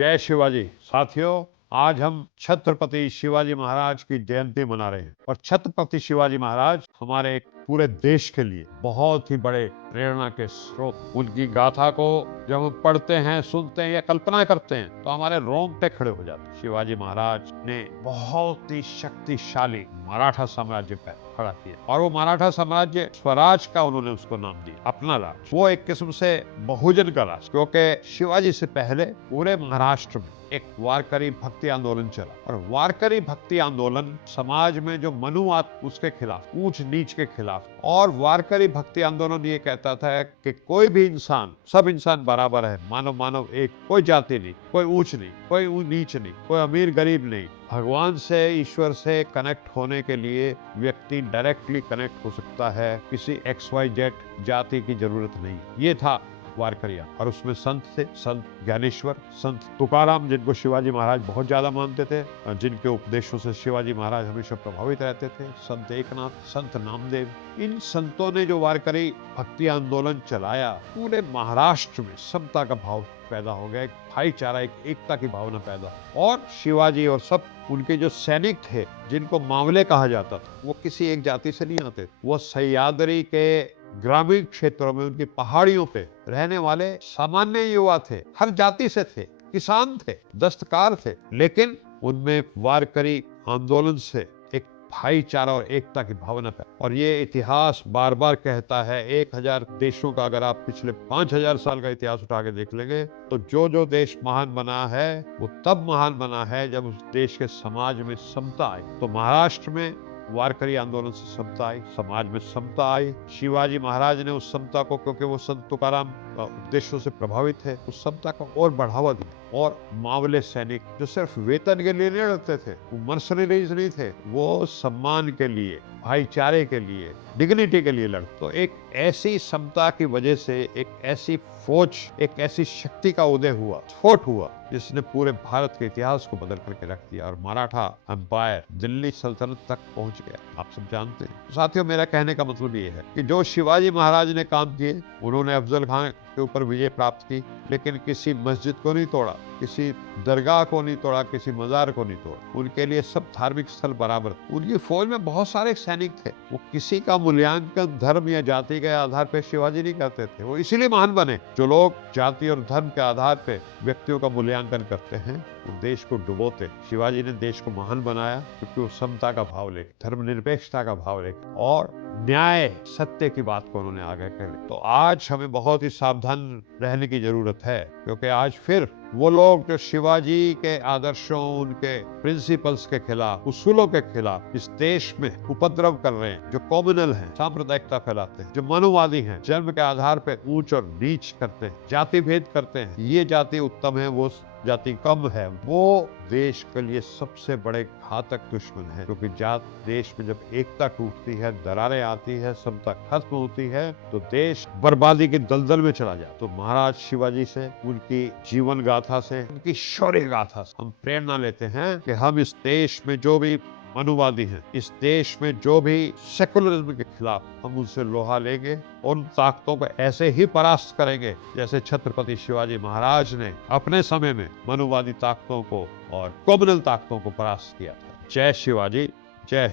जय शिवाजी। साथियों, आज हम छत्रपति शिवाजी महाराज की जयंती मना रहे हैं और छत्रपति शिवाजी महाराज हमारे पूरे देश के लिए बहुत ही बड़े प्रेरणा के स्रोत। उनकी गाथा को जब हम पढ़ते हैं, सुनते हैं या कल्पना करते हैं तो हमारे रोंगटे खड़े हो जाते हैं। शिवाजी महाराज ने बहुत ही शक्तिशाली मराठा साम्राज्य पर खड़ा किया और वो मराठा साम्राज्य स्वराज का उन्होंने उसको नाम दिया, अपना राज। वो एक किस्म से बहुजन का राज, क्योंकि शिवाजी से पहले पूरे महाराष्ट्र में एक वारकरी भक्ति आंदोलन चला और वारकरी भक्ति आंदोलन समाज में जो मनुवाद उसके खिलाफ, ऊंच नीच के खिलाफ। और वारकरी भक्ति आंदोलन ये कहता था कि कोई भी इंसान, सब इंसान बराबर है, मानव मानव एक, कोई जाति नहीं, कोई ऊंच नहीं, कोई नीच नहीं, कोई अमीर गरीब नहीं। भगवान से, ईश्वर से कनेक्ट होने के लिए व्यक्ति डायरेक्टली कनेक्ट हो सकता है, किसी XYZ जाति की जरूरत नहीं। ये था वारकरिया। और उसमें संत थे, संत ज्ञानेश्वर, संत तुकाराम, जिनको शिवाजी महाराज बहुत ज्यादा मानते थे, जिनके उपदेशों से शिवाजी महाराज हमेशा प्रभावित रहते थे, संत एकनाथ, संत नामदेव। इन संतों ने जो वारकरी भक्ति आंदोलन चलाया, पूरे महाराष्ट्र में समता का भाव पैदा हो गया, एक भाईचारा, एक एकता की भावना पैदा। और शिवाजी और सब उनके जो सैनिक थे, जिनको मावले कहा जाता था, वो किसी एक जाति से नहीं आते। वो सह्याद्री के ग्रामीण क्षेत्रों में, उनकी पहाड़ियों पे रहने वाले सामान्य युवा थे, हर जाति से थे, किसान थे, दस्तकार थे, लेकिन उनमें वारकरी आंदोलन से एक भाईचारा और एकता की भावना है। और ये इतिहास बार बार कहता है, 1000 देशों का अगर आप पिछले 5000 साल का इतिहास उठा के देख लेंगे तो जो देश महान बना है वो तब महान बना है जब उस देश के समाज में समता आई। तो महाराष्ट्र में वारकरी आंदोलन से समता आई, समाज में समता आई। शिवाजी महाराज ने उस समता को, क्योंकि वो संत तुकाराम उपदेशों से प्रभावित थे, उस समता को और बढ़ावा दिया। और मावले सैनिक जो सिर्फ वेतन के लिए नहीं लड़ते थे, वो मर्सनरीज नहीं थे, वो सम्मान के लिए, भाईचारे के लिए, डिग्निटी के लिए लड़ते। तो एक ऐसी समता की वजह से एक ऐसी फौज, एक ऐसी शक्ति का उदय हुआ, स्फोट हुआ, जिसने पूरे भारत के इतिहास को बदल करके रख दिया और मराठा एम्पायर दिल्ली सल्तनत तक पहुंच गया। आप सब जानते हैं। साथियों, मेरा कहने का मतलब ये है कि जो शिवाजी महाराज ने काम किए, उन्होंने अफजल खान के ऊपर विजय प्राप्त की, लेकिन किसी मस्जिद को नहीं तोड़ा, किसी दरगाह को नहीं तोड़ा, किसी मजार को नहीं तोड़ा। उनके लिए सब धार्मिक स्थल बराबर। उनकी फौज में बहुत सारे सैनिक थे। वो किसी का मूल्यांकन धर्म या जाति के आधार पर शिवाजी नहीं करते थे। वो इसीलिए महान बने। जो लोग जाति और धर्म के आधार पर व्यक्तियों का मूल्यांकन करते हैं, वो देश को डुबोते। शिवाजी ने देश को महान बनाया क्योंकि वो समता का भाव लेके, धर्मनिरपेक्षता का भाव लेके और न्याय, सत्य की बात को उन्होंने आगे कर। तो आज हमें बहुत ही सावधान रहने की जरूरत है, क्योंकि आज फिर वो लोग जो शिवाजी के आदर्शों, उनके प्रिंसिपल्स के खिलाफ, उसूलों के खिलाफ इस देश में उपद्रव कर रहे हैं, जो कॉम्युनल हैं, सांप्रदायिकता फैलाते हैं, जो मनुवादी हैं, जन्म के आधार पर ऊंच और नीच करते हैं, जाति भेद करते हैं, ये जाति उत्तम है, वो जाति कम है, वो देश के लिए सबसे बड़े घातक दुश्मन है। क्योंकि देश में जब एकता टूटती है, दरारें आती है, समता खत्म होती है, तो देश बर्बादी के दलदल में चला जाए। तो महाराज शिवाजी से, उनकी जीवन गाथा से, उनकी शौर्य गाथा से हम प्रेरणा लेते हैं कि हम इस देश में जो भी मनुवादी हैं, इस देश में जो भी सेकुलरिज्म के खिलाफ, हम उनसे लोहा लेंगे, उन ताकतों को ऐसे ही परास्त करेंगे जैसे छत्रपति शिवाजी महाराज ने अपने समय में मनुवादी ताकतों को और कम्युनल ताकतों को परास्त किया था। जय शिवाजी, जय हिंद।